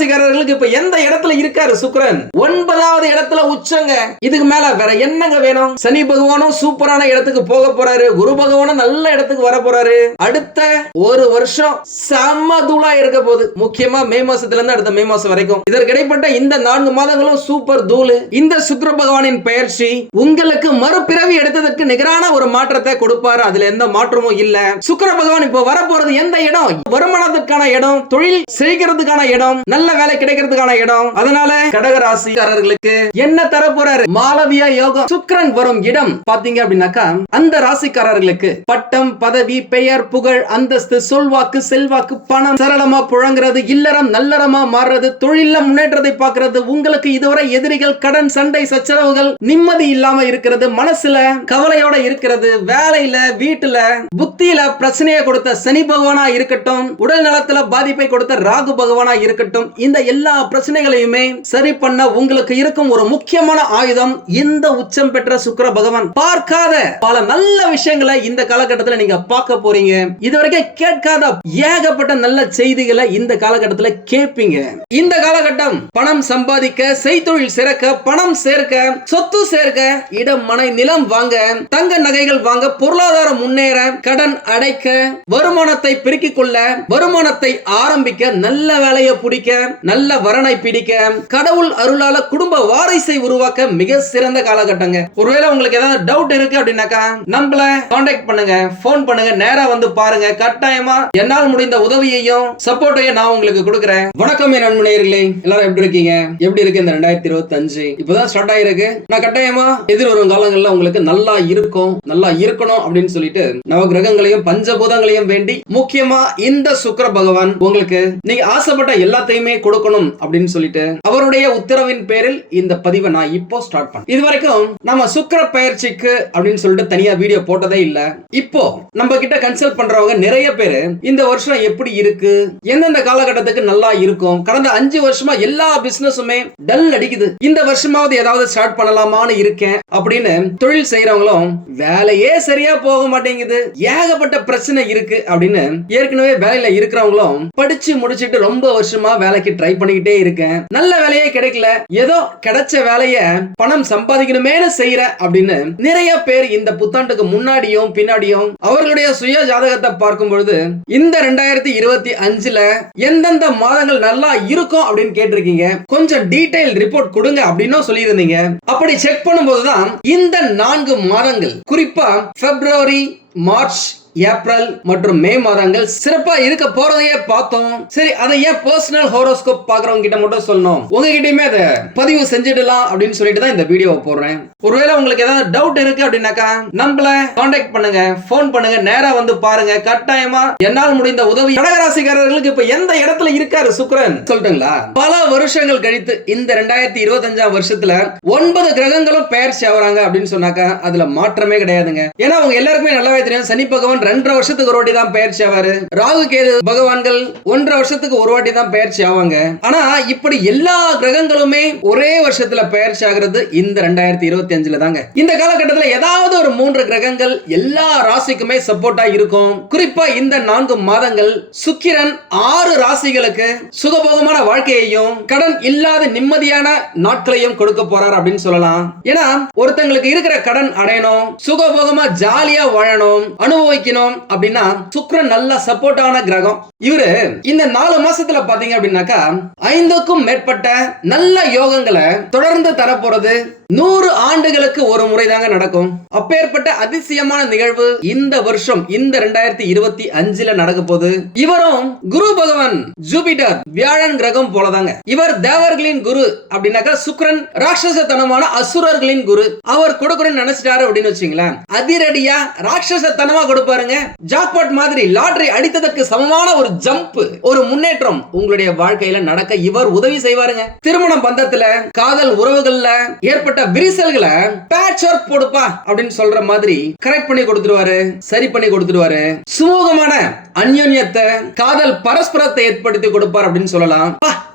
ராசிக்காரர்களுக்கு இப்ப எந்த இடத்துல இருக்காரு சுக்கிரன்? ஒன்பதாவது இடத்துல உச்சங்க. இதுக்கு மேல வேற என்னங்க வேணும்? சனி பகவானும் சூப்பரான இடத்துக்கு போக போறாரு. குரு பகவானும் நல்ல இடத்துக்கு வர போறாரு. அடுத்த ஒரு வருஷம் செம்ம தூளா இருக்க போகுது. முக்கியமா மே மாசத்துல இருந்து அடுத்த மே மாசம் வரைக்கும். இதற்கு இடைப்பட்ட இந்த நான்கு மாதங்களும் சூப்பர் தூளு. இந்த சுக்கிர பகவானின் பயிற்சி உங்களுக்கு மறுபிறவி எடுத்ததற்கு நிகரான ஒரு மாற்றத்தை கொடுப்பாரு. அதுல எந்த மாற்றமும் இல்ல. சுக்கிர பகவான் இப்போ வரப்போறது எந்த இடம்? வருமானத்துக்கான இடம் தொழில் செய்கிறதுக்கான இடம் நல்ல வேலை கிடைக்கிறதுக்கான இடம். அதனால கடக ராசிக்காரர்களுக்கு என்ன தர போறாரு மாளவியா யோகம். சுக்கிரன் வரும் இடம். பாத்தீங்க அப்படின்னாக்கா அந்த ராசிக்காரர்களுக்கு பட்டம் பதவி பெயர் புகழ் அந்தஸ்து சொல்வாக்கு செல்வாக்கு பணம் சரளமா புழங்குறது இல்லறம் நல்லறமா மாறுறது தொழில முன்னேற்றத்தை பாக்குறது உங்களுக்கு இதுவரை எதிரிகள் கடன் சண்டை சச்சரவுகள் நிம்மதி இல்லாம இருக்கிறது மனசுல கவலையோட இருக்கிறது வேலையில வீட்டுல புத்தியில பிரச்சனையை கொடுத்த சனி பகவானா இருக்கட்டும் உடல் நலத்துல பாதிப்பை கொடுத்த ராகு பகவானா இருக்கட்டும் இந்த எல்லா பிரச்சனைகளையுமே சரி பண்ண உங்களுக்கு இருக்கும் ஒரு முக்கியமான ஆயுதம் இந்த உச்சம் பெற்ற சுக்கர பகவான். பார்க்காத பல நல்ல விஷயங்களை இந்த காலகட்டத்துல நீங்க பார்க்க போறீங்க. இதுவரைக்கும் கேட்காத ஏகப்பட்ட நல்ல செய்திகளை இந்த காலகட்டத்துல கேட்பீங்க. இந்த காலகட்டம் பணம் சம்பாதிக்க செய்தொழில் சிறக்க பணம் சேர்க்க சொத்து சேர்க்க இடம் மனை நிலம் வாங்க தங்க நகைகள் வாங்க பொருளாதாரம் முன்னேற கடன் அடைக்க வருமானத்தை பெருக்கிக் கொள்ள வருமானத்தை ஆரம்பிக்க நல்ல வேலையை பிடிக்க நல்ல வரனை பிடிக்க கடவுள் அருளால குடும்ப வாரிசை உருவாக்க மிக சிறந்த காலகட்டங்க. ஒருவேளை உங்களுக்கு ஏதாவது டவுட் இருக்கு அப்படின்னாக்கா நம்மள காண்டாக்ட் பண்ணுங்க போன் பண்ணுங்க நேரா வந்து பாருங்க. கட்டாயமா என்னால் முடிந்த உதவியையும் சப்போர்ட்டையும் நான் உங்களுக்கு கொடுக்குறேன். வணக்கம் என் நண்பனேர்களே எல்லாரும் எப்படி இருக்கீங்க? எப்படி இருக்கு இந்த ரெண்டாயிரத்தி இருபத்தி அஞ்சு இப்பதான் ஸ்டார்ட் ஆயிருக்கு. நான் கட்டாயமா எதிர் வரும் காலங்கள்ல உங்களுக்கு நல்லா இருக்கும் நல்லா இருக்கணும் அப்படின்னு சொல்லிட்டு நவ கிரகங்களையும் பஞ்சபூதங்களையும் வேண்டி முக்கியமா இந்த சுக்கர பகவான் உங்களுக்கு நீங்க ஆசைப்பட்ட எல்லாத்தையுமே கொடுக்கணும் அப்படின்னு சொல்லிட்டு அவருடைய உத்தரவின் பேரில் இந்த பதிவை நான் இப்போ ஸ்டார்ட் பண்ண இது வரைக்கும் நம்ம சுக்கர பயிற்சிக்கு அப்படின்னு சொல்லிட்டு தனியா வீடியோ போட்டதே இல்ல. இப்போ நம்ம கிட்ட கன்சல்ட் பண்றவங்க நிறைய பேரு இந்த வருஷம் எப்படி இருக்கு? எந்தெந்த காலகட்டத்துக்கு நல்லா இருக்கும்? கடந்த அஞ்சு வருஷமா எல்லா பிசினஸுமே டல் அடிக்குது. இந்த வருஷமாவது ஏதாவது ஸ்டார்ட் பண்ணலாமான்னு இருக்கேன் அப்படின்னு தொழில் செய்யறவங்களும் வேலையே சரியா போக மாட்டேங்குது. ஏகப்பட்ட பிரச்சனை இருக்கு. அப்படின்னு ஏற்கனவே வேலையில இருக்கிறவங்களும் படிச்சு முடிச்சிட்டு ரொம்ப வருஷமா வேலைக்கு ட்ரை பண்ணிக்கிட்டே இருக்கேன். நல்ல வேலையே கிடைக்கல. ஏதோ கிடைச்ச வேலைய பணம் சம்பாதிக்கணுமேனு செய்யற அப்படின்னு நிறைய பேர் இந்த புத்தாண்டுக்கு முன்னாடியும் பின்னாடியும் அவர்களுடைய சுய ஜாதகத்தை பார்க்கும் பொழுது இந்த ரெண்டாயிரத்தி இருபத்தி அஞ்சுல எந்தெந்த மாதங்கள் நல்லா இருக்கும் அப்படின்னு கேட்டிருக்கீங்க. கொஞ்சம் டீடைல் ரிப்போர்ட் கொடுங்க அப்படின்னும் சொல்லியிருந்தீங்க. அப்படி செக் பண்ணும்போதுதான் இந்த நான்கு மாதங்கள் குறிப்பா பிப்ரவரி மார்ச் ஏப்ரல் மற்றும் மே மாதங்கள் சிறப்பா இருக்க போறதையே பார்த்தோம். சரி அதை ஏன் பர்சனல் ஹோரோஸ்கோப் பாக்குறவங்க கிட்ட மட்டும் சொல்லணும்? உங்ககிட்டயுமே அதை பதிவு செஞ்சிடலாம் அப்படின்னு சொல்லிட்டு தான் இந்த வீடியோவை போடுறேன். ஒருவேளை உங்களுக்கு ஏதாவது டவுட் இருக்கு அப்படின்னாக்கா நம்மள காண்டாக்ட் பண்ணுங்க போன் பண்ணுங்க நேரா வந்து பாருங்க. கட்டாயமா என்னால் முடிந்த உதவி. கடகராசிக்காரர்களுக்கு இப்ப எந்த இடத்துல இருக்காரு சுக்ரன் சொல்லட்டுங்களா? பல வருஷங்கள் கழித்து இந்த ரெண்டாயிரத்தி இருபத்தஞ்சாம் வருஷத்துல ஒன்பது கிரகங்களும் பெயர் சேவராங்க அப்படின்னு சொன்னாக்கா அதுல மாற்றமே கிடையாதுங்க. ஏன்னா அவங்க எல்லாருக்குமே நல்லாவே தெரியும். சனி பகவான் பகவான் ரெண்டரை வருஷத்துக்கு ஒரு வாட்டி தான் பயிற்சி ஆவாரு. ராகு கேது பகவான்கள் ஒன்றரை வருஷத்துக்கு ஒரு வாட்டி தான் பயிற்சி ஆவாங்க. ஆனா இப்படி எல்லா கிரகங்களுமே ஒரே வருஷத்துல பயிற்சி ஆகிறது இந்த ரெண்டாயிரத்தி இருபத்தி அஞ்சுல தாங்க. இந்த காலகட்டத்தில் ஏதாவது ஒரு மூன்று கிரகங்கள் எல்லா ராசிக்குமே சப்போர்ட்டா இருக்கும். குறிப்பா இந்த நான்கு மாதங்கள் சுக்கிரன் ஆறு ராசிகளுக்கு சுகபோகமான வாழ்க்கையையும் கடன் இல்லாத நிம்மதியான நாட்களையும் கொடுக்க போறார் அப்படின்னு சொல்லலாம். ஏன்னா ஒருத்தங்களுக்கு இருக்கிற கடன் அடையணும் சுகபோகமா ஜாலியா வாழணும் அனுபவிக்க அனுபவிக்கணும் அப்படின்னா சுக்ரன் நல்ல சப்போர்ட்டான கிரகம். இவரு இந்த நாலு மாசத்துல பாத்தீங்க அப்படின்னாக்கா ஐந்துக்கும் மேற்பட்ட நல்ல யோகங்களை தொடர்ந்து தரப்போறது நூறு ஆண்டுகளுக்கு ஒரு முறை தாங்க நடக்கும். அப்பேற்பட்ட அதிசயமான நிகழ்வு இந்த வருஷம் இந்த ரெண்டாயிரத்தி இருபத்தி அஞ்சுல நடக்க போகுது. இவரும் குரு பகவான் ஜூபிட்டர் வியாழன் கிரகம் போலதாங்க. இவர் தேவர்களின் குரு அப்படின்னாக்கா சுக்ரன் ராட்சசத்தனமான அசுரர்களின் குரு. அவர் கொடுக்கணும்னு நினைச்சிட்டாரு அப்படின்னு வச்சுங்களேன். அதிரடியா ராட்சசத்தனமா கொடுப்பாருங்க. ஜாக்பாட் மாதிரி லாட்ரி அடித்ததற்கு சமமான ஒரு ஜம்ப் ஒரு முன்னேற்றம் உங்களுடைய வாழ்க்கையில நடக்க இவர் உதவி செய்வாருங்க. திருமண பந்தத்துல காதல் உறவுகள்ல ஏற்பட்ட ஏற்பட்ட விரிசல்களை பேட்ச் ஒர்க் போடுப்பா அப்படின்னு சொல்ற மாதிரி கரெக்ட் பண்ணி கொடுத்துருவாரு சரி பண்ணி கொடுத்துருவாரு. சுமூகமான அந்யோன்யத்தை காதல் பரஸ்பரத்தை ஏற்படுத்தி கொடுப்பார் அப்படின்னு சொல்லலாம்.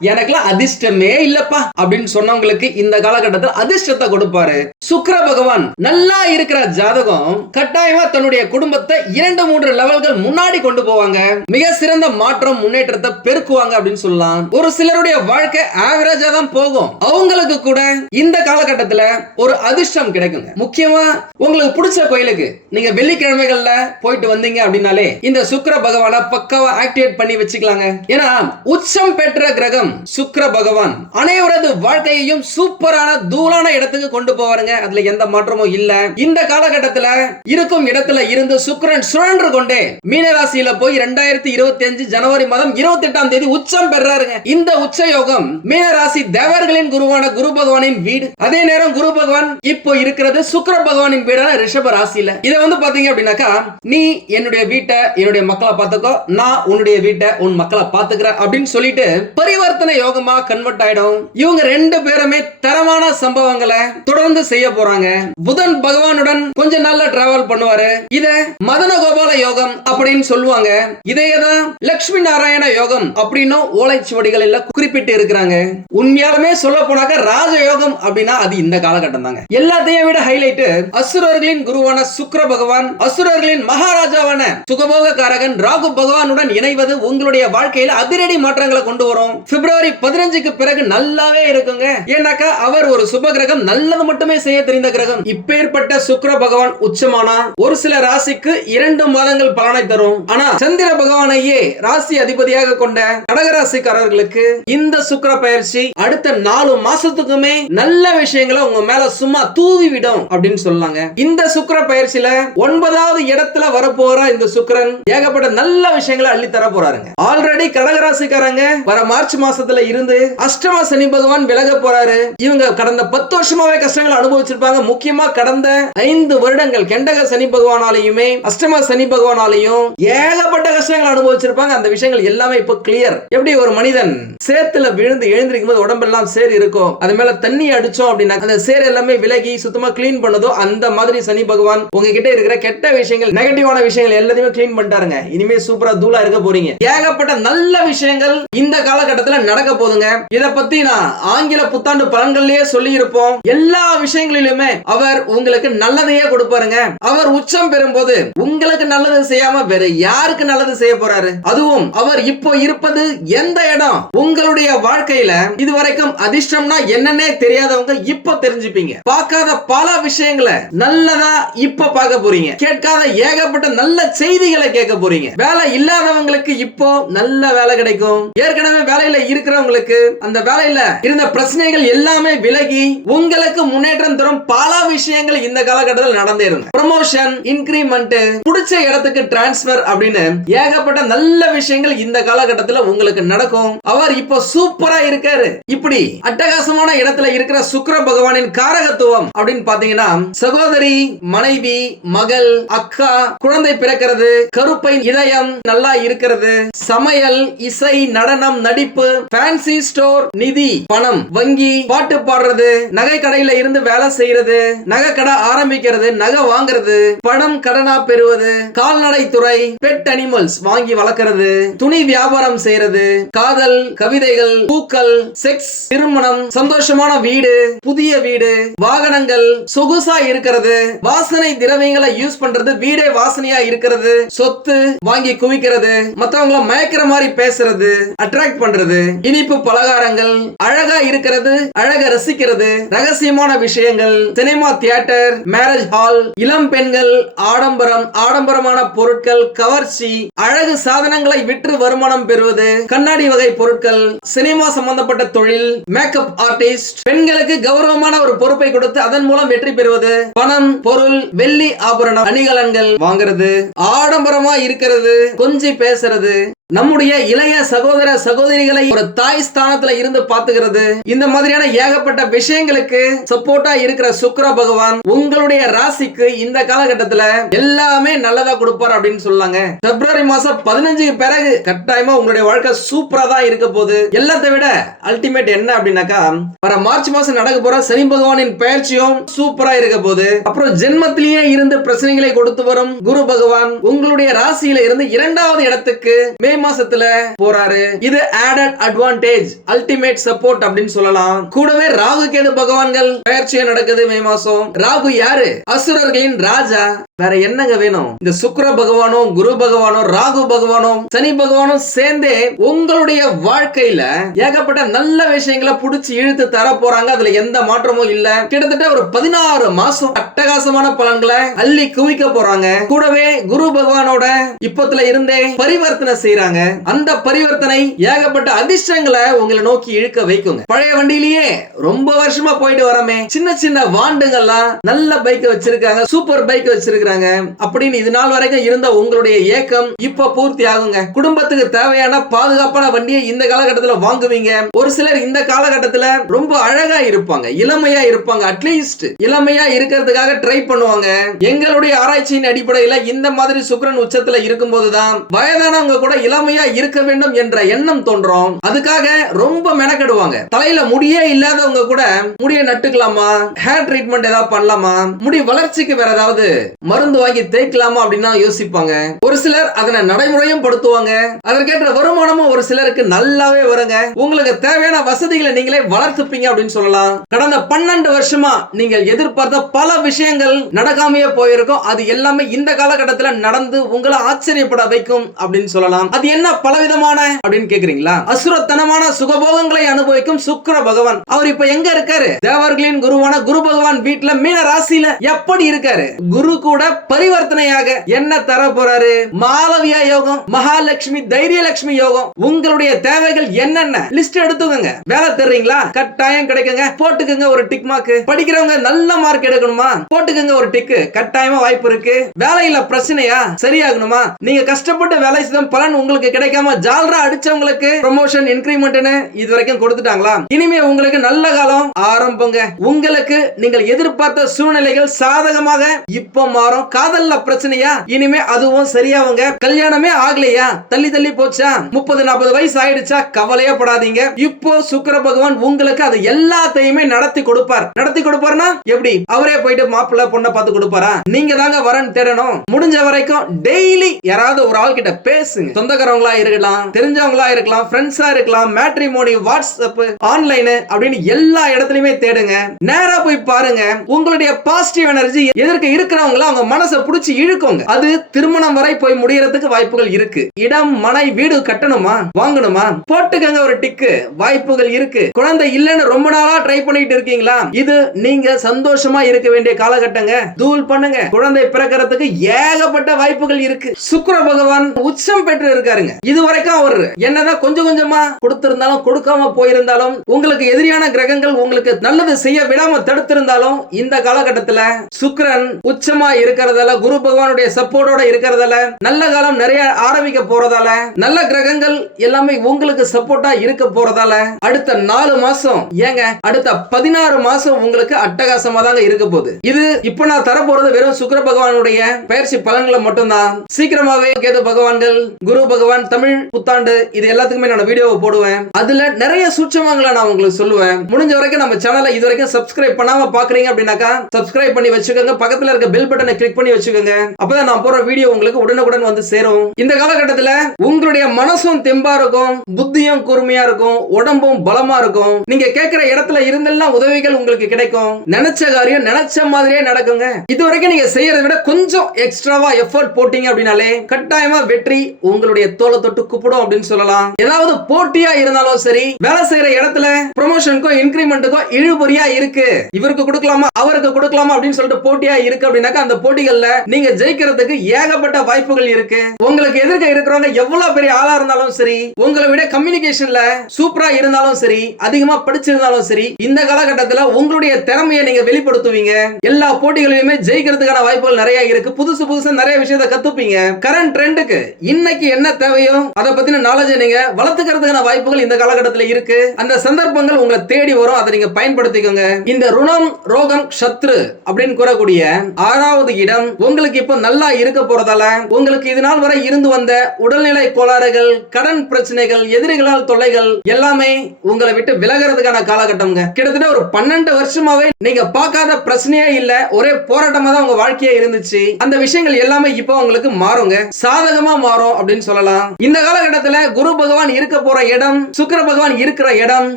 எனக்குலாம் அதிர்ஷ்டமே இல்லப்பா அப்படின்னு சொன்னவங்களுக்கு இந்த காலகட்டத்தில் அதிர்ஷ்டத்தை கொடுப்பாரு. சுக்கிர பகவான் நல்லா இருக்கிற ஜாதகம் கட்டாயமா தன்னுடைய குடும்பத்தை இரண்டு மூன்று லெவல்கள் முன்னாடி கொண்டு போவாங்க. மிக சிறந்த மாற்றம் முன்னேற்றத்தை பெருக்குவாங்க அப்படின்னு சொல்லலாம். ஒரு சிலருடைய வாழ்க்கை ஆவரேஜா தான் போகும். அவங்களுக்கு கூட இந்த காலகட்டத்தில் இடத்துல ஒரு அதிர்ஷ்டம் கிடைக்குங்க. முக்கியமா உங்களுக்கு பிடிச்ச கோயிலுக்கு நீங்க வெள்ளிக்கிழமைகள்ல போயிட்டு வந்தீங்க அப்படின்னாலே இந்த சுக்கர பகவான பக்காவா ஆக்டிவேட் பண்ணி வச்சுக்கலாங்க. ஏன்னா உச்சம் பெற்ற கிரகம் சுக்கர பகவான். அனைவரது வாழ்க்கையையும் சூப்பரான தூளான இடத்துக்கு கொண்டு போவாருங்க. அதுல எந்த மாற்றமும் இல்ல. இந்த காலகட்டத்துல இருக்கும் இடத்துல இருந்து சுக்கரன் சுழன்று கொண்டே மீனராசியில போய் ரெண்டாயிரத்தி இருபத்தி அஞ்சு ஜனவரி மாதம் இருபத்தி எட்டாம் தேதி உச்சம் பெறாருங்க. இந்த உச்ச யோகம் மீனராசி தேவர்களின் குருவான குரு பகவானின் வீடு. அதே நேரம் குரு பகவான் இப்போ இருக்கிறது சுக்கர பகவானின் வீடான ரிஷப ராசியில? இதை வந்து பாத்தீங்க அப்படின்னாக்கா நீ என்னுடைய வீட்டை என்னுடைய மக்களை பார்த்துக்கோ நான் உன்னுடைய வீட்டை உன் மக்களை பார்த்துக்கிறேன் அப்படின்னு சொல்லிட்டு பரிவர்த்தனை யோகமா கன்வெர்ட் ஆயிடும். இவங்க ரெண்டு பேருமே தரமான சம்பவங்களை தொடர்ந்து செய்ய போறாங்க. புதன் பகவானுடன் கொஞ்சம் நாள்ல டிராவல் பண்ணுவாரு. இத மதன கோபால யோகம் அப்படின்னு சொல்லுவாங்க. இதையதான் லட்சுமி நாராயண யோகம் அப்படின்னு ஓலைச்சுவடிகள் குறிப்பிட்டு இருக்கிறாங்க. உண்மையாலுமே சொல்ல போனாக்க ராஜ யோகம் அப்படின்னா அது இந்த காலகட்டம் தாங்க எல்லாத்தையும் விட ஹைலைட் அசுரர்களின் குருவான சுக்கிர பகவான் அசுரர்களின் மகாராஜாவான சுகபோக காரகன் ராகு பகவானுடன் இணைவது உங்களுடைய வாழ்க்கையில அதிரடி மாற்றங்களை கொண்டு வரும். பிப்ரவரி பதினஞ்சுக்கு பிறகு நல்லாவே இருக்குங்க. ஏன்னாக்கா அவர் ஒரு சுப கிரகம் நல்லது மட்டுமே செய்ய தெரிந்த கிரகம். இப்பேற்பட்ட சுக்கிர பகவான் உச்சமானா ஒரு சில ராசிக்கு இரண்டு மாதங்கள் பலனை தரும். ஆனா சந்திர பகவானையே ராசி அதிபதியாக கொண்ட கடகராசிக்காரர்களுக்கு இந்த சுக்கர பயிற்சி அடுத்த நாலு மாசத்துக்குமே நல்ல விஷயங்கள் உங்க மேல சும்மா தூவி விடும் அப்படின்னு சொல்லாங்க. இந்த சுக்கர பயிற்சியில ஒன்பதாவது இடத்துல வரப்போற இந்த சுக்கரன் ஏகப்பட்ட நல்ல விஷயங்களை அள்ளி தர போறாருங்க. ஆல்ரெடி கடகராசிக்காரங்க வர மார்ச் மாசத்துல இருந்து அஷ்டம சனி பகவான் விலக போறாரு. இவங்க கடந்த பத்து வருஷமாவே கஷ்டங்களை அனுபவிச்சிருப்பாங்க. முக்கியமா கடந்த ஐந்து வருடங்கள் கெண்டக சனி பகவானாலையுமே அஷ்டம சனி பகவானாலையும் ஏகப்பட்ட கஷ்டங்களை அனுபவிச்சிருப்பாங்க. அந்த விஷயங்கள் எல்லாமே இப்போ கிளியர் எப்படி ஒரு மனிதன் சேத்துல விழுந்து எழுந்திருக்கும் போது உடம்பெல்லாம் சேர் இருக்கும் அது மேல தண்ணி அடிச்சோம் அப்படின்னா அந்த சேர் எல்லாமே விலகி சுத்தமா கிளீன் பண்ணதோ அந்த மாதிரி சனி பகவான் உங்ககிட்ட இருக்கிற கெட்ட விஷயங்கள் நெகட்டிவான விஷயங்கள் எல்லாத்தையுமே கிளீன் பண்ணிட்டாருங்க. இனிமே சூப்பரா தூளா இருக்க போறீங்க. ஏகப்பட்ட நல்ல விஷயங்கள் இந்த காலகட்டத்துல நடக்க போதுங்க இத பத்தி நான் ஆங்கில புத்தாண்டு பலன்கள்லயே சொல்லி இருப்போம் எல்லா விஷயங்களிலுமே அவர் உங்களுக்கு நல்லதையே கொடுப்பாருங்க. அவர் உச்சம் பெறும்போது உங்களுக்கு நல்லது செய்யாம வேற யாருக்கு நல்லது செய்ய போறாரு? அதுவும் அவர் இப்போ இருப்பது எந்த இடம்? உங்களுடைய வாழ்க்கையில இதுவரைக்கும் அதிர்ஷ்டம்னா என்னன்னே தெரியாதவங்க இப்போ தெரிஞ்சுப்பீங்க. பார்க்காத பல விஷயங்களை நல்லதா இப்ப பார்க்க போறீங்க. கேட்காத ஏகப்பட்ட நல்ல செய்திகளை கேட்க போறீங்க. வேலை இல்லாதவங்களுக்கு இப்போ நல்ல வேலை கிடைக்கும். ஏற்கனவே வேலையில இருக்கிறவங்களுக்கு அந்த வேலையில இருந்த பிரச்சனைகள் எல்லாமே விலகி உங்களுக்கு முன்னேற்றம் தரும் பல விஷயங்கள் இந்த காலகட்டத்தில் நடந்தேருங்க ப்ரமோஷன் இன்கிரிமெண்ட் பிடிச்ச இடத்துக்கு டிரான்ஸ்பர் அப்படின்னு ஏகப்பட்ட நல்ல விஷயங்கள் இந்த காலகட்டத்தில் உங்களுக்கு நடக்கும். அவர் இப்போ சூப்பரா இருக்காரு. இப்படி அட்டகாசமான இடத்துல இருக்கிற சுக்கிர பகவானின் காரகத்துவம் அப்படின்னு பாத்தீங்கன்னா சகோதரி மனைவி மகள் அக்கா குழந்தை பிறக்கிறது கருப்பை இதயம் நல்லா இருக்கிறது சமையல் இசை நடனம் நடிப்பு ஃபேன்சி ஸ்டோர் நிதி பணம் வங்கி பாட்டு பாடுறது நகை கடையில இருந்து வேலை செய்யறது நகை கடை ஆரம்பிக்கிறது நகை வாங்குறது பணம் கடனா பெறுவது கால்நடை துறை பெட் அனிமல்ஸ் வாங்கி வளர்க்கறது துணி வியாபாரம் செய்யறது காதல் கவிதைகள் பூக்கள் செக்ஸ் திருமணம் சந்தோஷமான வீடு புதிய வீடு வாகனங்கள் சொகுசா இருக்கிறது வாசனை திரவியங்களை யூஸ் பண்றது வீடே வாசனையா இருக்கிறது சொத்து வாங்கி குவிக்கிறது மத்தவங்கள மயக்கிற மாதிரி பேசுறது அட்ராக்ட் பண்றது இனிப்பு பலகாரங்கள் அழகா இருக்கிறது அழக ரசிக்கிறது ரகசியமான விஷயங்கள் சினிமா தியேட்டர் மேரேஜ் ஹால் இளம் பெண்கள் ஆடம்பரம் ஆடம்பரமான பொருட்கள் கவர்ச்சி அழகு சாதனங்களை விற்று வருமானம் பெறுவது கண்ணாடி வகை பொருட்கள் சினிமா சம்பந்தப்பட்ட தொழில் மேக்கப் ஆர்டிஸ்ட் பெண்களுக்கு கௌரவமா முக்கியமான ஒரு பொறுப்பை கொடுத்து அதன் மூலம் வெற்றி பெறுவது. பணம் பொருள் வெள்ளி ஆபரணம் அணிகலன்கள் வாங்குறது ஆடம்பரமா இருக்கிறது கொஞ்சி பேசுறது நம்முடைய இளைய சகோதர சகோதரிகளை ஒரு தாய் ஸ்தானத்துல இருந்து பாத்துக்கிறது இந்த மாதிரியான ஏகப்பட்ட விஷயங்களுக்கு சப்போர்ட்டா இருக்கிற சுக்கர பகவான் உங்களுடைய ராசிக்கு இந்த காலகட்டத்துல எல்லாமே நல்லதா கொடுப்பார் அப்படின்னு சொல்லாங்க. பிப்ரவரி மாசம் பதினஞ்சுக்கு பிறகு கட்டாயமா உங்களுடைய வாழ்க்கை சூப்பரா தான் இருக்க போகுது. எல்லாத்தை விட அல்டிமேட் என்ன அப்படின்னாக்கா வர மார்ச் மாசம் நடக்க போற சனி பகவானின் பயிற்சியும் சூப்பரா இருக்க போகுது. அப்புறம் ஜென்மத்திலேயே இருந்து பிரச்சனைகளை கொடுத்து வரும் குரு பகவான் உங்களுடைய ராசியில இருந்து இரண்டாவது இடத்துக்கு மே மாசத்துல போறாரு. இது ஆடட் அட்வான்டேஜ் அல்டிமேட் சப்போர்ட் அப்படின்னு சொல்லலாம். கூடவே ராகு கேது பகவான்கள் பயிற்சியா நடக்குது மே மாசம். ராகு யாரு? அசுரர்களின் ராஜா. வேற என்னங்க வேணும்? இந்த சுக்கர பகவானும் குரு பகவானும் ராகு பகவானும் சனி பகவானும் சேர்ந்தே உங்களுடைய வாழ்க்கையில ஏகப்பட்ட நல்ல விஷயங்களை புடிச்சு இழுத்து தர போறாங்க. அதுல எந்த மாற்றமும் இல்ல. கிட்டத்தட்ட ஒரு பதினாறு மாசம் அட்டகாசமான பலன்களை அள்ளி குவிக்க போறாங்க. கூடவே குரு பகவானோட இப்பத்துல இருந்தே பரிவர்த்தனை செய்யறாங்க அந்த பரிவர்த்தனை ஏகப்பட்ட அதிர்ஷ்டங்களை உங்களை நோக்கி இழுக்க வைக்குங்க. பழைய வண்டியிலேயே ரொம்ப வருஷமா போயிட்டு வரமே. சின்ன சின்ன வாண்டுங்கள்லாம் நல்ல பைக் வச்சிருக்காங்க சூப்பர் பைக் வச்சிருக்காங்க அப்படின்னு இது நாள் வரைக்கும் இருந்த உங்களுடைய ஏக்கம் இப்ப பூர்த்தி ஆகுங்க. குடும்பத்துக்கு தேவையான பாதுகாப்பான வண்டியை இந்த காலகட்டத்துல வாங்குவீங்க. ஒரு சிலர் இந்த காலகட்டத்துல ரொம்ப அழகா இருப்பாங்க இளமையா இருப்பாங்க அட்லீஸ்ட் இளமையா இருக்கிறதுக்காக ட்ரை பண்ணுவாங்க. எங்களுடைய ஆராய்ச்சியின் அடிப்படையில இந்த மாதிரி சுக்கிரன் உச்சத்துல இருக்கும்போதுதான் வயதானவங்க கூட இளமையா இருக்க வேண்டும் என்ற எண்ணம் தோன்றும். அதுக்காக ரொம்ப மெனக்கெடுவாங்க. தலையில முடியே இல்லாதவங்க கூட முடிய நட்டுக்கலாமா? ஹேர் ட்ரீட்மெண்ட் ஏதாவது பண்ணலாமா? முடி வளர்ச்சிக்கு வேற ஏதாவது மருந்து வாங்கி தேய்க்கலாமா அப்படின்னு யோசிப்பாங்க. ஒரு சிலர் அதனை நடைமுறையும் படுத்துவாங்க. அதற்கேற்ற வருமானமும் ஒரு சிலருக்கு நல்லாவே வருங்க. உங்களுக்கு தேவையான வசதிகளை நீங்களே வளர்த்துப்பீங்க அப்படின்னு சொல்லலாம். கடந்த பன்னெண்டு வருஷமா நீங்கள் எதிர்பார்த்த பல விஷயங்கள் நடக்காமையே போயிருக்கும். அது எல்லாமே இந்த காலகட்டத்துல நடந்து உங்களை ஆச்சரியப்பட வைக்கும் அப்படின்னு சொல்லலாம். அது என்ன பலவிதமான அப்படின்னு கேக்குறீங்களா? அசுரத்தனமான சுகபோகங்களை அனுபவிக்கும் சுக்கர பகவான். அவர் இப்ப எங்க இருக்காரு? தேவர்களின் குருவான குரு பகவான் வீட்டுல மீன ராசியில எப்படி இருக்காரு? குரு கூட பரிவர்த்தனையாக என்ன தர போறாரு? மாலவியா யோகம் மகாலட்சுமி தைரியலட்சுமி யோகம் உங்களுடைய தேவைகள் என்னென்ன? லிஸ்ட் எடுத்துக்கோங்க. வேலை தர்றீங்களா? கட்டாயம் கிடைக்குங்க. போட்டுக்கோங்க ஒரு டிக் மார்க் படிக்கிறவங்க நல்ல மார்க் எடுக்கணுமா? போட்டுக்கோங்க ஒரு டிக் கட்டாயமா வாய்ப்பு இருக்கு. வேலையில பிரச்சனையா? சரியாகணுமா? நீங்க கஷ்டப்பட்டு வேலை செய்த பலன் உங்களுக்கு கிடைக்காம ஜால்ரா அடிச்சவங்களுக்கு ப்ரொமோஷன் இன்கிரிமெண்ட்னு இது வரைக்கும் கொடுத்துட்டாங்களா? இனிமே உங்களுக்கு நல்ல காலம் ஆரம்பங்க. உங்களுக்கு நீங்கள் எதிர்பார்த்த சூழ்நிலைகள் சாதகமாக இப்ப மாறும். காதல்ல பிரச்சனையா? இனிமே அதுவும் சரியாவுங்க. கல்யாணமே ஆகலையா? தள்ளி தள்ளி போச்சா? முப்பது நாற்பது வயசு ஆயிடுச்சா? கவலையே படாதீங்க. இப்போ சுக்கர பகவான் உங்களுக்கு அது எல்லாத்தையுமே நடத்தி கொடுப்பார். நடத்தி கொடுப்பார்னா எப்படி? அவரே போயிட்டு மாப்பிள்ள பொண்ணை பார்த்து கொடுப்பாரா? நீங்க தாங்க வரன் தேடணும். முடிஞ்ச வரைக்கும் டெய்லி யாராவது ஒரு ஆள் கிட்ட பேசுங்க சொந்தக்காரவங்களா இருக்கலாம் தெரிஞ்சவங்களா இருக்கலாம் ஃப்ரெண்ட்ஸா இருக்கலாம் மேட்ரிமோனி வாட்ஸ்அப் ஆன்லைன் அப்படின்னு எல்லா இடத்துலயுமே தேடுங்க. நேரா போய் பாருங்க. உங்களுடைய பாசிட்டிவ் எனர்ஜி எதற்கு இருக்கிறவங்கள அவங்க மனசை புடிச்சு இழுக்குங்க. அது திருமணம் வரை போய் முடியறதுக்கு வாய்ப்புகள் இருக்கு. இடம் மனை வீடு கட்டணுமா? வாங்கணுமா? போட்டுக்கங்க ஒரு டிக்கு வாய்ப்புகள் இருக்கு. குழந்தை இல்லைன்னு ரொம்ப நாளா ட்ரை பண்ணிட்டு இருக்கீங்களா? இது நீங்க சந்தோஷமா இருக்க வேண்டிய காலகட்டங்க. தூள் பண்ணுங்க. குழந்தை பிறக்கிறதுக்கு ஏகப்பட்ட வாய்ப்புகள் இருக்கு. சுக்கர பகவான் உச்சம் பெற்று இருக்காருங்க இது வரைக்கும் அவர் என்னதான் கொஞ்சம் கொஞ்சமா கொடுத்திருந்தாலும் கொடுக்காம போயிருந்தாலும் உங்களுக்கு எதிரியான கிரகங்கள் உங்களுக்கு நல்லது செய்ய விடாம தடுத்திருந்தாலும் இந்த காலகட்டத்துல சுக்கிரன் உச்சமா இருக்கிறதால குரு பகவானுடைய சப்போர்ட்டோட இருக்கிறதால நல்ல காலம் நிறைய ஆரம்பிக்க போறதால நல்ல கிரகங்கள் எல்லாமே உங்களுக்கு சப்போர்ட்டா இருக்க போறதால அடுத்த நாலு மாசம் ஏங்க அடுத்த பதினாறு மாசம் உங்களுக்கு அட்டகாசமா தாங்க இருக்க போகுது. இது இப்ப நான் தர போறது வெறும் சுக்கிர பகவானுடைய பயிற்சி பலன்களை மட்டும்தான். சீக்கிரமாவே கேது பகவான்கள் குரு பகவான் தமிழ் புத்தாண்டு இது எல்லாத்துக்குமே நான் வீடியோவை போடுவேன். அதுல நிறைய சூட்சமங்களை நான் உங்களுக்கு சொல்லுவேன். முடிஞ்ச வரைக்கும் நம்ம சேனலை இது வரைக்கும் சப்ஸ்கிரைப் பண்ணாம பாக்குறீங்க அப்படின்னாக்கா சப்ஸ்கிரைப் பண்ணி வச்சுக்கோங்க. பக்கத்துல இருக்க பெல் பட்டனை கிளிக் பண்ணி வச்சுக்கோங்க. அப்பதான் நான் போற வீடியோ உங்களுக்கு உடனுக்குடன் வந்து சேரும். இந்த காலகட்டத்துல உங்களுடைய மனசும் தெம்பா இருக்கும் புத்தியும் கூர்மையா இருக்கும் உடம்பும் பலமா இருக்கும். நீங்க கேட்கிற இடத்துல இருந்தெல்லாம் உதவிகள் உங்களுக்கு கிடைக்கும். நினைச்ச காரியம் நினைச்ச மாதிரியே நடக்குங்க. இது வரைக்கும் நீங்க செய்யறதை விட கொஞ்சம் எக்ஸ்ட்ராவா எஃபர்ட் போட்டீங்க அப்படின்னாலே கட்டாயமா வெற்றி உங்களுடைய தோலை தொட்டு கூப்பிடும் அப்படின்னு சொல்லலாம். ஏதாவது போட்டியா இருந்தாலும் சரி வேலை செய்யற இடத்துல ப்ரொமோஷனுக்கோ இன்கிரிமெண்ட்டுக்கோ இழுபறியா இருக்கு. இவருக்கு கொடுக்கலாமா? அவருக்கு கொடுக்கலாமா? அப்படின்னு சொல்லிட்டு போட்டியா இருக்கு அப்படின்னாக்கா அந்த போட்டிகள்ல நீங்க ஜெயிக்கிறதுக்கு ஏகப்பட்ட வாய்ப்புகள் இருக்கு. உங்களுக்கு எதிர்க்க இருக்கிறவங்க எவ்வளவு பெரிய ஆளா இருந்தாலும் சரி உங்களை விட கம்யூனிகேஷன்ல சூப்பரா இருந்தாலும் சரி அதிகமா படிச்சிருந்தாலும் சரி இந்த காலகட்டத்துல உங்களுடைய திறமையை நீங்க வெளிப்படுத்துவீங்க. எல்லா போட்டிகளிலுமே ஜெயிக்கிறதுக்கான வாய்ப்புகள் நிறைய இருக்கு. புதுசு புதுசு நிறைய விஷயத்த கத்துப்பீங்க. கரண்ட் ட்ரெண்டுக்கு இன்னைக்கு என்ன தேவையோ? அதை பத்தின நாலேஜ் நீங்க வளர்த்துக்கிறதுக்கான வாய்ப்புகள் இந்த காலகட்டத்தில் இருக்கு. அந்த சந்தர்ப்பங்கள் உங்களை தேடி வரும். அதை நீங்க பயன்படுத்திக்கோங்க. இந்த ருணம் ரோகம் சத்ரு அப்படின்னு கூறக்கூடிய ஆறாவது இடம் உங்களுக்கு இப்போ நல்லா இருக்க போறதால உங்களுக்கு இது நாள் வரை இருந்து வந்த உடல்நிலை கோளாறுகள் கடன் பிரச்சனைகள் எதிரிகளால் தொல்லைகள் எல்லாமே உங்களை விட்டு விலகிறதுக்கான காலகட்டம்ங்க. கிட்டத்தட்ட ஒரு பன்னெண்டு வருஷமாவே நீங்க பார்க்காத பிரச்சனையே இல்ல. ஒரே போராட்டமா தான் உங்க வாழ்க்கையே இருந்துச்சு. அந்த விஷயங்கள் எல்லாமே இப்போ உங்களுக்கு மாறுங்க. சாதகமா மாறும் அப்படின்னு சொல்லலாம். சொல்லலாம் இந்த காலகட்டத்துல குரு பகவான் இருக்க போற இடம் சுக்கர பகவான் இருக்கிற இடம்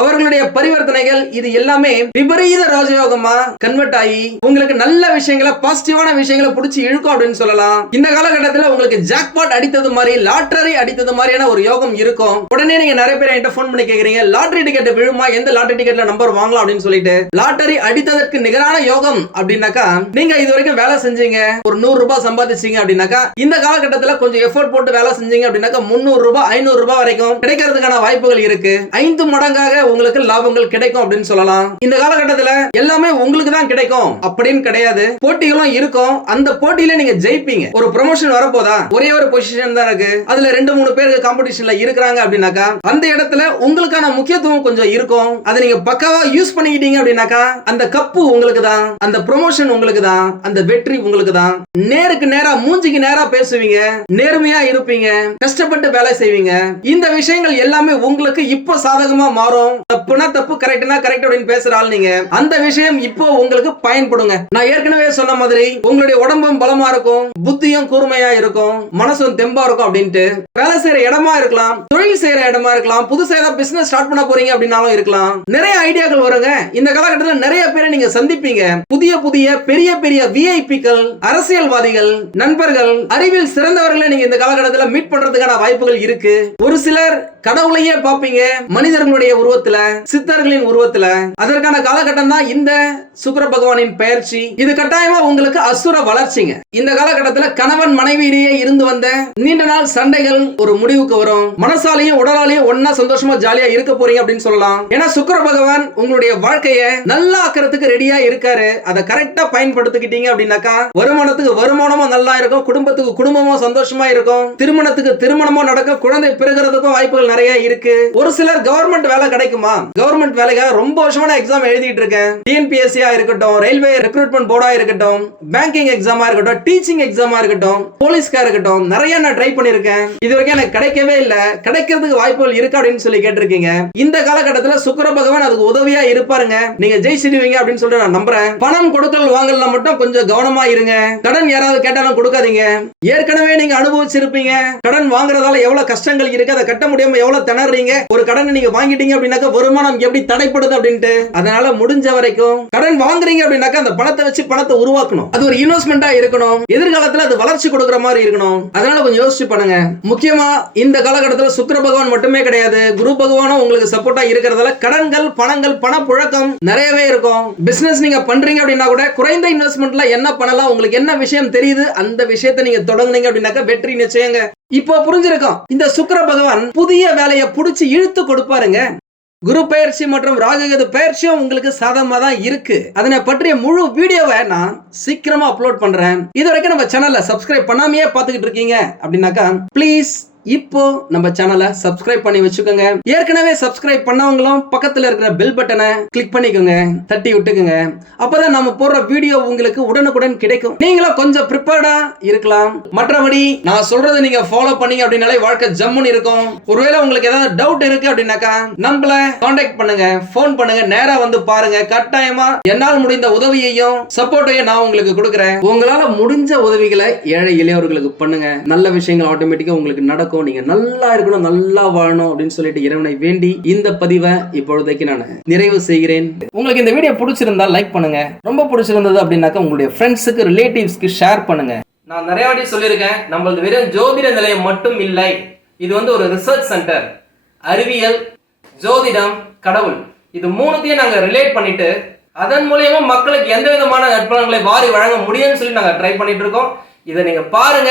அவர்களுடைய பரிவர்த்தனைகள் இது எல்லாமே விபரீத ராஜயோகமா? கன்வெர்ட் ஆகி உங்களுக்கு நல்ல விஷயங்களை பாசிட்டிவான விஷயங்களை பிடிச்சி இழுக்கும் அப்படின்னு சொல்லலாம். இந்த காலகட்டத்துல உங்களுக்கு ஜாக்பாட் அடித்தது மாதிரி லாட்டரி அடித்தது மாதிரியான ஒரு யோகம் இருக்கும். உடனே நீங்க நிறைய பேர் என்கிட்ட போன் பண்ணி கேக்குறீங்க லாட்டரி டிக்கெட் விழுமா? எந்த லாட்டரி டிக்கெட்ல நம்பர் வாங்கலாம் அப்படின்னு சொல்லிட்டு. லாட்டரி அடித்ததற்கு நிகரான யோகம் அப்படின்னாக்கா நீங்க இது வரைக்கும் வேலை செஞ்சீங்க. ஒரு நூறு ரூபாய் சம்பாதிச்சீங்க அப்படின்னாக்கா இந்த காலகட்டத்துல கொஞ்சம் எஃபோர்ட் போட்டு வேலை செஞ்சீங்க அப்படின்னாக்கா முந்நூறு ரூபாய் ஐநூறு ரூபாய் வரைக்கும் கிடைக்கிறதுக்கான வாய்ப்புகள் இருக்கு. ஐந்து மடங்காக உங்களுக்கு லாபங்கள் கிடைக்கும் அப்படின்னு சொல்லலாம். இந்த காலகட்டத்தில் எல்லாமே உங்களுக்கு தான் கிடைக்கும் அப்படின்னு கிடையாது. போட்டிகளும் இருக்கும். அந்த போட்டியில நீங்க ஜெயிப்பீங்க. ஒரு ப்ரொமோஷன் வரப்போதா? ஒரே ஒரு பொசிஷன் தான் இருக்கு. அதுல ரெண்டு மூணு பேருக்கு காம்படிஷன்ல இருக்கிறாங்க அப்படின்னாக்கா அந்த இடத்துல உங்களுக்கான முக்கியத்துவம் கொஞ்சம் இருக்கும். அதை நீங்க பக்காவா யூஸ் பண்ணிக்கிட்டீங்க அப்படின்னாக்கா அந்த கப்பு உங்களுக்கு தான் அந்த ப்ரொமோஷன் உங்களுக்கு தான் அந்த வெற்றி உங்களுக்கு தான். நேருக்கு நேரா மூஞ்சிக்கு நேரா பேசுவீங்க. நேர்மையா இருப்பீங்க. கஷ்டப்பட்டு வேலை செய்வீங்க. இந்த விஷயங்கள் எல்லாமே உங்களுக்கு இப்போ சாதகமா மாறும். தப்புனா தப்பு கரெக்ட்னா கரெக்ட் அப்படின்னு பேசுற ஆள் நீங்க. அந்த விஷயம் இப்போ உங்களுக்கு பயன்படுங்க. நான் ஏற்கனவே சொன்ன மாதிரி உங்களுடைய உடம்பும் பலமா இருக்கும் புத்தியும் கூர்மையா இருக்கும் மனசும் தெம்பா இருக்கும் அப்படின்ட்டு. வேலை செய்யற இடமா இருக்கலாம் தொழில் செய்யற இடமா இருக்கலாம் புதுசா ஏதாவது பிசினஸ் ஸ்டார்ட் பண்ண போறீங்க அப்படின்னாலும் இருக்கலாம். நிறைய ஐடியாக்கள் வருங்க. இந்த காலகட்டத்தில் நிறைய பேரை நீங்க சந்திப்பீங்க. புதிய புதிய பெரிய பெரிய விஐபிக்கள் அரசியல்வாதிகள் நண்பர்கள் அறிவில் சிறந்தவர்களை நீங்க இந்த காலகட்டத்தில் மீட் பண்றதுக்கான வாய்ப்புகள் இருக்கு. ஒரு சிலர் கடவுளையே பார்ப்பீங்க. மனிதர்களுடைய உருவத்துல சித்தர்களின் உருவத்துல. அதற்கான காலகட்டம் தான் இந்த சுக்கர பகவானின் பயிற்சி. இது கட்டாயமா உங்களுக்கு அசுர வளர்ச்சிங்க. இந்த காலகட்டத்துல கணவன் மனைவியிலேயே இருந்து வந்த நீண்ட நாள் சண்டைகள் ஒரு முடிவுக்கு வரும். மனசாலையும் உடலாலையும் ஒன்னா சந்தோஷமா ஜாலியா இருக்க போறீங்க அப்படின்னு சொல்லலாம். ஏன்னா சுக்கர பகவான் உங்களுடைய வாழ்க்கையை நல்லா ஆக்கிறதுக்கு ரெடியா இருக்காரு. அதை கரெக்டா பயன்படுத்திக்கிட்டீங்க அப்படின்னாக்கா வருமானத்துக்கு வருமானமும் நல்லா இருக்கும். குடும்பத்துக்கு குடும்பமும் சந்தோஷமா இருக்கும். திருமணத்துக்கு திருமணமும் நடக்கும் குழந்தை பிறகுறதுக்கும் வாய்ப்புகள் நிறைய இருக்கு. ஒரு சிலர் கவர்மெண்ட் வேலை கிடைக்குமா? கவர்மெண்ட் வேலைக்காக ரொம்ப வருஷமா நான் எக்ஸாம் எழுதிட்டு இருக்கேன். டிஎன்பிஎஸ்சியா இருக்கட்டும் ரயில்வே ரெக்ரூட்மெண்ட் போர்டா இருக்கட்டும் பேங்கிங் எக்ஸாமா இருக்கட்டும் டீச்சிங் எக்ஸாமா இருக்கட்டும் போலீஸ்க்கா இருக்கட்டும் நிறைய நான் ட்ரை பண்ணிருக்கேன். இது வரைக்கும் எனக்கு கிடைக்கவே இல்ல. கிடைக்கிறதுக்கு வாய்ப்புகள் இருக்கு அப்படின்னு சொல்லி கேட்டிருக்கீங்க. இந்த காலகட்டத்துல சுக்கர பகவான் அதுக்கு உதவியா இருப்பாருங்க. நீங்க ஜெயிச்சிடுவீங்க அப்படின்னு சொல்லிட்டு நான் நம்புறேன். பணம் கொடுக்கல் வாங்கல மட்டும் கொஞ்சம் கவனமா இருங்க. கடன் யாராவது கேட்டாலும் கொடுக்காதீங்க. ஏற்கனவே நீங்க அனுபவிச்சிருப்பீங்க. கடன் வாங்குறதால எவ்வளவு கஷ்டங்கள் இருக்கு? அதை கட்ட முடியாம எவ்வளவு திணறீங்க? ஒரு கடனை நீங்க வாங்கிட்டீங்க அப்படின்னாக்கா வருமானம் எப்படி தடைப்படுது அப்படின்ட்டு? அதனால முடிஞ்ச வரைக்கும் கடன் வாங்குறீங்க அப்படின்னாக்கா அந்த பணத்தை வச்சு பணத்தை உருவாக்கணும். அது ஒரு இன்வெஸ்ட்மெண்டா இருக்கணும். எதிர்காலத்துல அது வளர்ச்சி கொடுக்குற மாதிரி இருக்கணும். அதனால கொஞ்சம் யோசிச்சு பண்ணுங்க. முக்கியமா இந்த காலகட்டத்தில் சுக்கர பகவான் மட்டுமே கிடையாது. குரு பகவானும் உங்களுக்கு சப்போர்ட்டா இருக்கிறதால கடன்கள் பணங்கள் பணப்புழக்கம் நிறையவே இருக்கும். பிசினஸ் நீங்க பண்றீங்க அப்படின்னா கூட குறைந்த இன்வெஸ்ட்மெண்ட்ல என்ன பண்ணலாம்? உங்களுக்கு என்ன விஷயம் தெரியுது? அந்த விஷயத்தை நீங்க தொடங்குனீங்க அப்படின்னாக்கா வெற்றி நிச்சயங்க. இப்போ புரிஞ்சிருக்கும். இந்த சுக்கர பகவான் புதிய வேலையை புடிச்சு இழுத்து கொடுப்பாருங்க. குரு பயிற்சி மற்றும் ராககது பயிற்சியும் உங்களுக்கு சாதகமா தான் இருக்கு. அதனை பற்றிய முழு வீடியோவை நான் சீக்கிரமா அப்லோட் பண்றேன். இது வரைக்கும் நம்ம சேனல்ல சப்ஸ்கிரைப் பண்ணாமையே பார்த்துக்கிட்டு இருக்கீங்க. அப்படின்னாக்கா ப்ளீஸ் இப்போ நம்ம சேனலை சப்ஸ்கிரைப் பண்ணி வச்சுக்கோங்க. ஏற்கனவே சப்ஸ்கிரைப் பண்ணவங்களும் பக்கத்துல இருக்கிற பெல் பட்டனை கிளிக் பண்ணிக்கோங்க. தட்டி விட்டுக்குங்க. அப்பதான் நம்ம போடுற வீடியோ உங்களுக்கு உடனுக்குடன் கிடைக்கும். நீங்களும் கொஞ்சம் ப்ரிப்பேர்டா இருக்கலாம். மற்றபடி நான் சொல்றதை நீங்க ஃபாலோ பண்ணீங்க அப்படின்னாலே வாழ்க்கை ஜம்முன்னு இருக்கும். ஒருவேளை உங்களுக்கு ஏதாவது டவுட் இருக்கு அப்படின்னாக்கா நம்மள காண்டாக்ட் பண்ணுங்க. ஃபோன் பண்ணுங்க. நேரா வந்து பாருங்க. கட்டாயமா என்னால் முடிந்த உதவியையும் சப்போர்ட்டையும் நான் உங்களுக்கு கொடுக்குறேன். உங்களால முடிஞ்ச உதவிகளை ஏழை எளியவர்களுக்கு பண்ணுங்க. நல்ல விஷயங்கள் ஆட்டோமேட்டிக்கா உங்களுக்கு நடக்கும். நீங்க நல்லா இருக்கணும் நல்லா வாழணும் அப்படின்னு சொல்லிட்டு இறைவனை வேண்டி இந்த பதிவை இப்பொழுதைக்கு நான் நிறைவு செய்கிறேன். உங்களுக்கு இந்த வீடியோ பிடிச்சிருந்தா லைக் பண்ணுங்க. ரொம்ப பிடிச்சிருந்தது அப்படின்னாக்கா உங்களுடைய ஃப்ரெண்ட்ஸுக்கு ரிலேட்டிவ்ஸ்க்கு ஷேர் பண்ணுங்க. நான் நிறைய வாட்டி சொல்லியிருக்கேன் நம்மளது வெறும் ஜோதிட நிலையம் மட்டும் இல்லை. இது வந்து ஒரு ரிசர்ச் சென்டர் அறிவியல் ஜோதிடம் கடவுள். இது மூணுத்தையும் நாங்கள் ரிலேட் பண்ணிட்டு அதன் மூலியமா மக்களுக்கு எந்த விதமான நற்பலன்களை வாரி வழங்க முடியும்னு சொல்லி நாங்கள் ட்ரை பண்ணிட்டு இருக்கோம். இதை நீங்க பாருங்க.